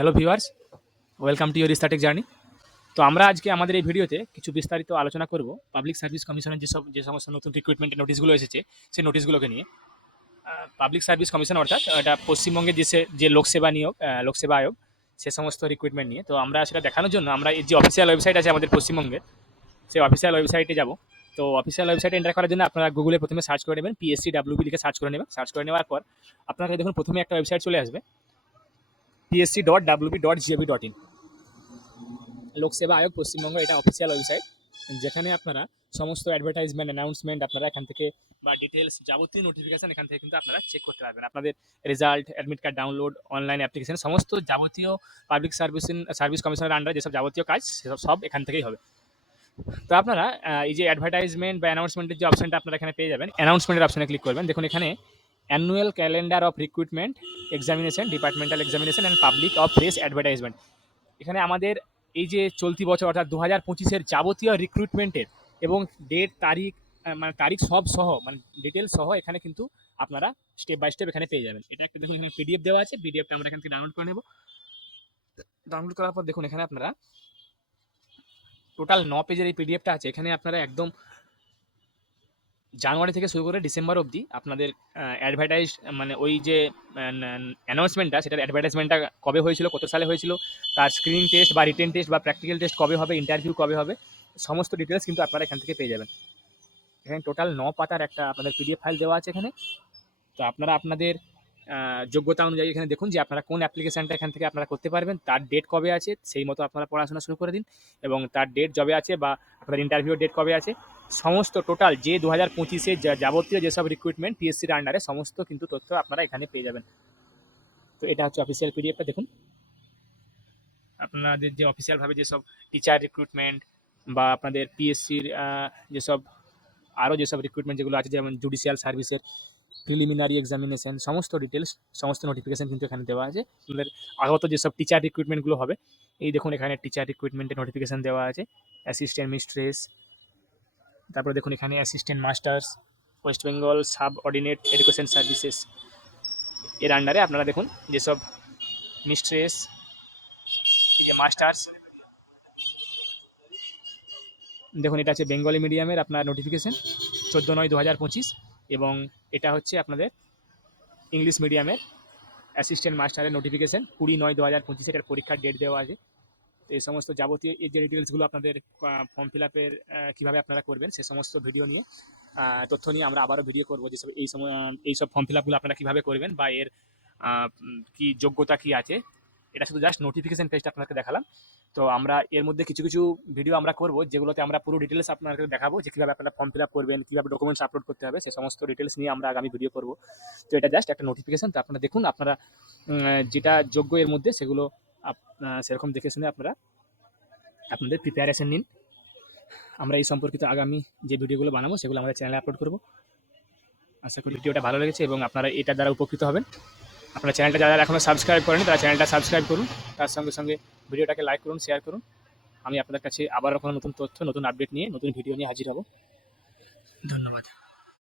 Hello viewers, welcome to your static journey. তো আমরা আজকে আমাদের এই ভিডিওতে কিছু বিস্তারিত আলোচনা করব পাবলিক সার্ভিস কমিশনের যে সমস্ত নতুন রিক্রুটমেন্টের নোটিশগুলো এসেছে সেই নোটিশগুলোকে নিয়ে। পাবলিক সার্ভিস কমিশন অর্থাৎ এটা পশ্চিমবঙ্গের যে লোকসেবা আয়োগ সে সমস্ত রিক্রুটমেন্ট নিয়ে। তো আমরা সেটা দেখানোর জন্য আমরা এই যে অফিসিয়াল ওয়েবসাইট আছে আমাদের পশ্চিমবঙ্গের, সেই অফিসিয়াল ওয়েবসাইটে যাব। তো অফিসিয়াল ওয়েবসাইটে এন্টার করার জন্য আপনারা গুগলে প্রথমে সার্চ করে নেবেন, PSCWP লিখে সার্চ করে নেবেন। সার্চ করে নেওয়ার পর আপনারা দেখুন প্রথমে একটা ওয়েবসাইট চলে আসবে, psc.wp.gov.in। লোকসেবা আয়োগ পশ্চিমবঙ্গ এটা অফিসিয়াল ওয়েবসাইট, যেখানে আপনারা সমস্ত অ্যাডভার্টাইজমেন্ট অ্যানাউন্সমেন্ট আপনারা এখান থেকে বা ডিটেলস যাবতীয় নোটিফিকেশন এখান থেকে কিন্তু আপনারা চেক করতে পারবেন। আপনাদের result, admit card download, online application, সমস্ত যাবতীয় পাবলিক সার্ভিস কমিশনের আন্ডারে যেসব যাবতীয় কাজ সেসব সব এখান থেকেই হবে। তো আপনারা এই যে অ্যাডভার্টাইজমেন্ট বা অ্যানাউন্সমেন্টের যে অপশনটা আপনারা এখানে পেয়ে যাবেন, অ্যানাউন্সমেন্টের অপশনে ক্লিক করবেন। দেখুন এখানে annual calendar of recruitment, examination, departmental examination and public of press advertisement. এখানে আমাদের এই যে চলতি বছর অর্থাৎ 2025-এর যাবতীয় রিক্রুটমেন্টের এবং ডেট, তারিখ, মানে তারিখ সব সহ, মানে ডিটেলস সহ এখানে কিন্তু আপনারা স্টেপ বাই স্টেপ এখানে পেয়ে যাবেন। এটা একটু দেখুন পিডিএফ দেওয়া আছে, পিডিএফটা আমরা এখান থেকে ডাউনলোড করে নেব। ডাউনলোড করার পর দেখুন এখানে আপনারা টোটাল 9 পেজের এই পিডিএফটা আছে। এখানে আপনারা একদম জানুয়ারি থেকে শুরু করে ডিসেম্বর অবধি আপনাদের অ্যাডভার্টাইজ, মানে ওই যে অ্যানাউন্সমেন্টটা, সেটার অ্যাডভার্টাইজমেন্টটা কবে হয়েছিল, কত সালে হয়েছিল, তার স্ক্রিনিং টেস্ট বা রিটেন টেস্ট বা প্র্যাকটিক্যাল টেস্ট কবে হবে, ইন্টারভিউ কবে হবে, সমস্ত ডিটেলস কিন্তু আপনারা এখান থেকে পেয়ে যাবেন। এখানে টোটাল 9 পাতার একটা আপনাদের পিডিএফ ফাইল দেওয়া আছে এখানে। তো আপনারা আপনাদের যোগ্যতা অনুযায়ী এখানে দেখুন যে আপনারা কোন অ্যাপ্লিকেশানটা এখান থেকে আপনারা করতে পারবেন, তার ডেট কবে আছে সেই মতো আপনারা পড়াশোনা শুরু করে দিন, এবং তার ডেট যবে আছে বা আপনার ইন্টারভিউ ডেট কবে আছে, সমস্ত টোটাল যে 2025-এ যাবতীয় যেসব রিক্রুটমেন্ট পিএসসির আন্ডারে সমস্ত কিন্তু তথ্য আপনারা এখানে পেয়ে যাবেন। তো এটা হচ্ছে অফিসিয়াল পিডিএফটা। দেখুন আপনাদের যে অফিসিয়ালভাবে যেসব টিচার রিক্রুটমেন্ট বা আপনাদের পিএসসির যেসব আরও যেসব রিক্রুটমেন্ট যেগুলো আছে, যেমন জুডিশিয়াল সার্ভিসের প্রিলিমিনারি এক্সামিনেশন, সমস্ত ডিটেলস, সমস্ত নোটিফিকেশন কিন্তু এখানে দেওয়া আছে। আপনাদের আগত যেসব টিচার রিক্রুটমেন্টগুলো হবে, এই দেখুন এখানে টিচার রিক্রুটমেন্টের নোটিফিকেশন দেওয়া আছে, অ্যাসিস্ট্যান্ট মিস্ট্রেস, তারপরে দেখুন এখানে assistant masters, West Bengal sub ordinate education services এর আন্ডারে আপনারা দেখুন যেসব মিস্ট্রেস, এই যে মাস্টার্স, দেখুন এটা আছে বেঙ্গলি মিডিয়ামের আপনার নোটিফিকেশন 14/9/2025, এবং এটা হচ্ছে আপনাদের ইংলিশ মিডিয়ামের অ্যাসিস্ট্যান্ট মাস্টারের নোটিফিকেশন 20/9/2025, এটার পরীক্ষার ডেট দেওয়া আছে। তো এই সমস্ত যাবতীয় এই যে ডিটেলসগুলো আপনাদের ফর্ম ফিল আপের কীভাবে আপনারা করবেন সে সমস্ত ভিডিও নিয়ে, তথ্য নিয়ে আমরা আবারও ভিডিও করবো, যেসব এইসব ফর্ম ফিল আপগুলো আপনারা কীভাবে করবেন বা এর কি যোগ্যতা কী আছে। এটা শুধু জাস্ট নোটিফিকেশন পেজটা আপনাকে দেখালাম। তো আমরা এর মধ্যে কিছু কিছু ভিডিও আমরা করব, যেগুলোতে আমরা পুরো ডিটেলস আপনাকে দেখাবো যে কীভাবে আপনারা ফর্ম ফিল আপ করবেন, কীভাবে ডকুমেন্টস আপলোড করতে হবে, সে সমস্ত ডিটেলস নিয়ে আমরা আগামী ভিডিও করব। তো এটা জাস্ট একটা নোটিফিকেশন। তো আপনারা দেখুন, আপনারা যেটা যোগ্য এর মধ্যে সেগুলো সেরকম দেখে শুনে আপনারা আপনাদের প্রিপারেশন নিন। আমরা এই সম্পর্কিত আগামী যে ভিডিওগুলো বানাবো সেগুলো আমাদের চ্যানেলে আপলোড করব। আশা করি ভিডিওটা ভালো লেগেছে এবং আপনারা এটার দ্বারা উপকৃত হবেন। আপনার চ্যানেলটা যারা এখনও সাবস্ক্রাইব করেনি তারা চ্যানেলটা সাবস্ক্রাইব করুন, তার সঙ্গে সঙ্গে ভিডিওটাকে লাইক করুন, শেয়ার করুন। আমি আপনাদের কাছে আবারও কোনো নতুন তথ্য, নতুন আপডেট নিয়ে, নতুন ভিডিও নিয়ে হাজির হব। ধন্যবাদ।